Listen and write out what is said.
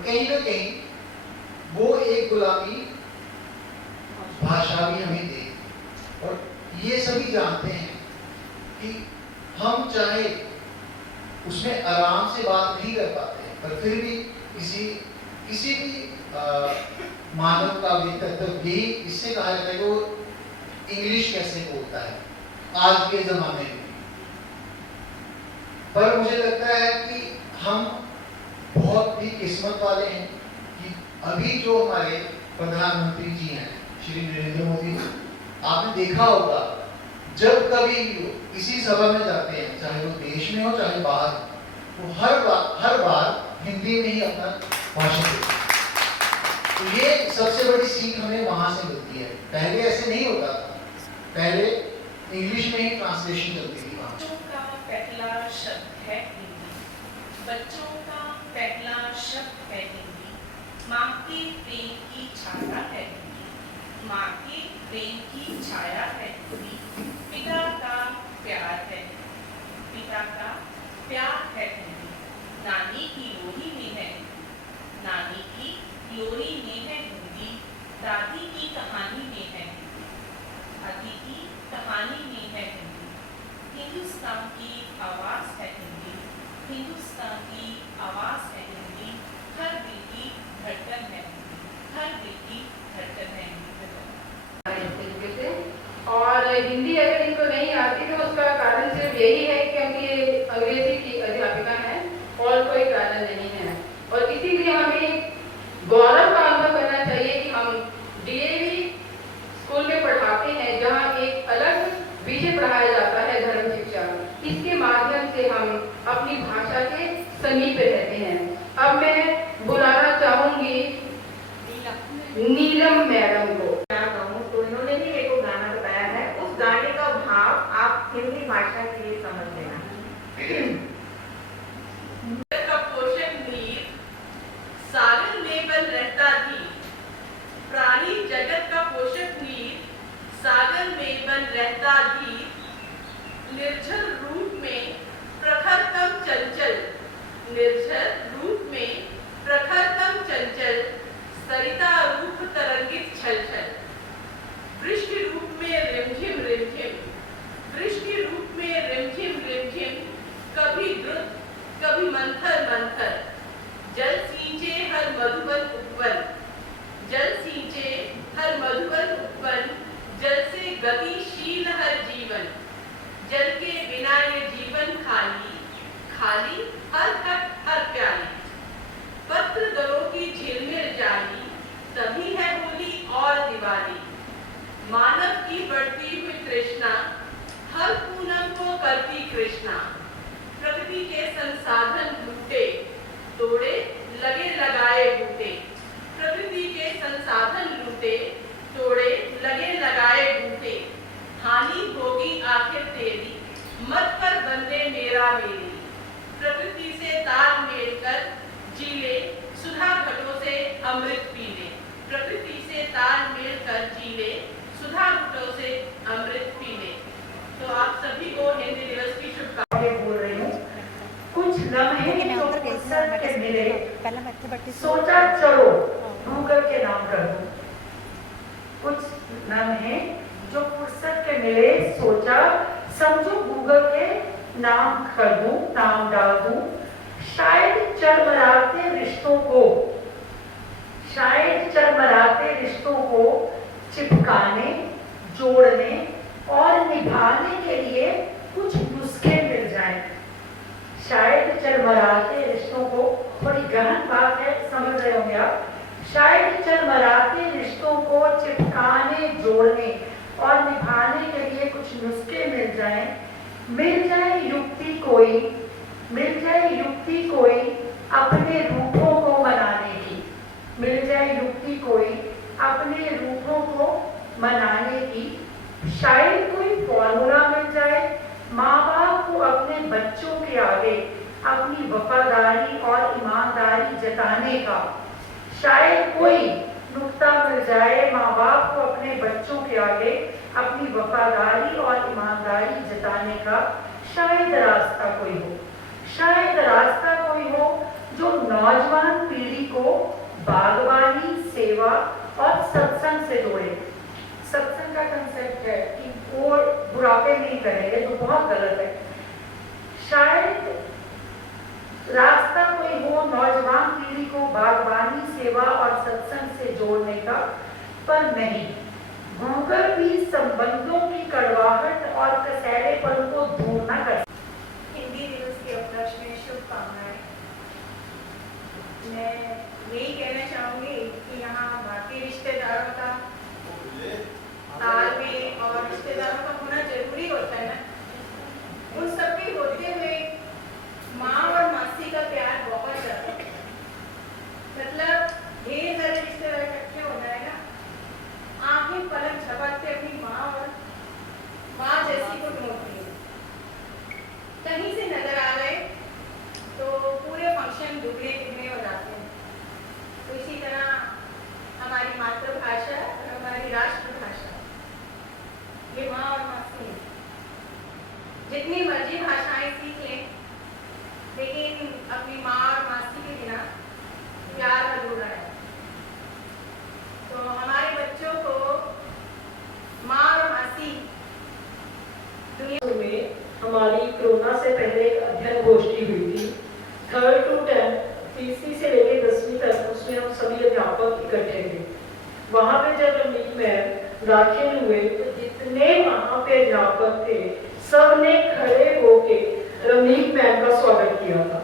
और कहीं ना कहीं वो एक गुलामी भाषा भी हमें दे। और ये सभी जानते हैं कि हम चाहे उसमें आराम से बात नहीं कर पाते, पर फिर भी किसी भी मानव का व्यक्तित्व यही इससे कहा जाता है कि वो इंग्लिश कैसे बोलता है आज के ज़माने में। पर मुझे लगता है कि हम बहुत ही किस्मत वाले हैं कि अभी जो हमारे प्रधानमंत्री जी हैं श्री नरेंद्र मोदी जी, आपने देखा होगा जब कभी भी वो किसी सभा में जाते हैं, चाहे वो देश में हो चाहे बाहर, वो हर बार हिंदी में ही अपना भाषण देते हैं। तो ये सबसे बड़ी सीख हमें वहां से मिलती है। पहले ऐसे नहीं होता था, पहले इंग्लिश में ही ट्रांसलेशन चलती थी वहां। बच्चों का पहला शब्द है हिंदी, बच्चों का पहला शब्द है हिंदी, माँ के प्रेम की छाया है हिंदी, माँ के प्रेम की छाया है हिंदी, पिता का प्यार है, पिता का प्यार है हिंदी, नानी की लोरी में है हिंदी, नानी की लोरी में है हिंदी, दादी की कहानी में है हिंदी, दादी की कहानी में है हिंदी, हिंदुस्तान की आवाज़ है हिंदी, हिंदुस्तान की आवाज़ है हिंदी, हर दिल की धड़कन है हिंदी, हर दिल की धड़कन है हिंदी। और हिंदी अगर इनको नहीं आती तो उसका कारण सिर्फ यही है कि उनकी अंग्रेजी की अध्यापिका है और कोई कारण नहीं है। और इसीलिए हमें गौरव का अनुभव करना चाहिए कि हम डीएवी स्कूल में पढ़ाते हैं जहाँ एक अलग विषय पढ़ाया जाता है धर्म शिक्षा। इसके माध्यम से हम अपनी भाषा के समीप रहते हैं। अब मैं बुलाना चाहूंगी नीलम मैडम को। तो इन्होंने ही एक गाना बताया है, उस गाने का भाव आप हिंदी भाषा के लिए समझ लेना। का पोषक नीर सागर में बन रहता थी, प्राणी जगत का पोषक नीर सागर में बन रहता थी, निर्झर रूप में प्रखरतम चंचल, निर्झर रूप में प्रखरतम चंचल, सरिता रूप तरंगित छल छल, वृष्टि रूप में रिमझिम रिमझिम, वृष्टि रूप में रिमझिम रिमझिम, कभी द्रुत कभी मंथर मंथर, जल सींचे हर मधुबन उपवन, जल सींचे हर मधुबन उपवन, जल से गतिशील हर जीवन, जल के बिना ये जीवन खाली, खाली हर खट हर प्याली, पत्र गलों की झिलमिल जाली, तभी है होली और दिवाली, मानव की बढ़ती हुई तृष्णा हर पूनम को करती कृष्णा, प्रकृति के संसाधन लूटे तोड़े लगे लगाए बूटे, प्रकृति के संसाधन लूटे तोड़े लगे लगाए बूटे, हानि होगी आखिर तेरी मत पर बंदे मेरा मेरी, प्रकृति से तालमेल कर जीले सुधा घटों से अमृत पीले, प्रकृति से तालमेल कर जीले सुधा घटों से अमृत पीले। तो आप सभी को हिंदी दिवस की शुभकामनाएं बोल रही हूँ। कुछ लम्हे जो फुर्सत के मिले, सोचा चलो गूगल के नाम कर दूं। कुछ लम्हे जो फुर्सत के मिले, सोचा समझो गूगल के नाम कर दूं, नाम डाल दूं। शायद चरमराते रिश्तों को, शायद चरमराते रिश्तों को चिपकाने, जोड़ने और निभाने के लिए कुछ नुस्खे मिल जाएं। शायद चरमराते रिश्तों को, थोड़ी गहन बात है, समझ रहे होंगे आप। शायद चरमराते रिश्तों को चिपकाने, जोड़ने और निभाने के लिए कुछ नुस्खे मिल जाएं। मिल जाए युक्ति कोई, मिल जाए युक्ति कोई अपने रूपों को मनाने की, मिल जाए युक्ति कोई अपने रूपों को मनाने की। शायद कोई फॉर्मूला मिल जाए माँ बाप को अपने बच्चों के आगे अपनी वफादारी और ईमानदारी जताने का। शायद कोई नुक्ता मिल जाए माँ बाप को अपने बच्चों के आगे अपनी वफादारी और ईमानदारी जताने का। शायद रास्ता कोई हो, शायद रास्ता कोई हो जो नौजवान पीढ़ी को बागवानी, सेवा और सत्संग से जोड़े। सत्संग का कंसेप्ट है कि वो बुढ़ापे में ही करेंगे, जो बहुत गलत है। शायद रास्ता कोई हो नौजवान पीढ़ी को बागवानी, सेवा और सत्संग से जोड़ने का, पर नहीं। गूगल भी संबंधों की कड़वाहट और कसैलेपन को दूर न कर। हिंदी दिवस के उपलक्ष्य में शुभकामनाएं। मैं यही कहना चाहूंगी कि यहाँ भारतीय रिश्तेदारों का तालमेल और रिश्तेदारों का होना जरूरी होता है ना। उन सब के होते हुए माँ और मासी का प्यार बहुत ज्यादा है। मतलब ढेर सारे रिश्तेदार इकट्ठे हो जाए ना, आंखें पलक झपकते अपनी माँ जैसी को ढूंढती है। कहीं से नजर आ गए तो पूरे फंक्शन दुगने तिगने हो जाते हैं। तो इसी तरह हमारी मातृभाषा और हमारी राष्ट्रभाषा, ये माँ और मासी हैं। जितनी मर्जी भाषाएं सीख लें, लेकिन अपनी माँ और मासी के बिना प्यार अधूरा है। तो हमारे बच्चों को माँ और मासी दुनिया में हमारी कोरोना से पहले एक अध्ययन गोष्ठी हुई थी, 3rd to 10, तीसरी से लेकर 10वीं तक। उसमें हम सभी अध्यापक इकट्ठे थे। वहां पे जब रमणीक मैम दाखिल हुए तो जितने वहां पे अध्यापक थे, सब ने खड़े होके रमणीक मैम का स्वागत किया था।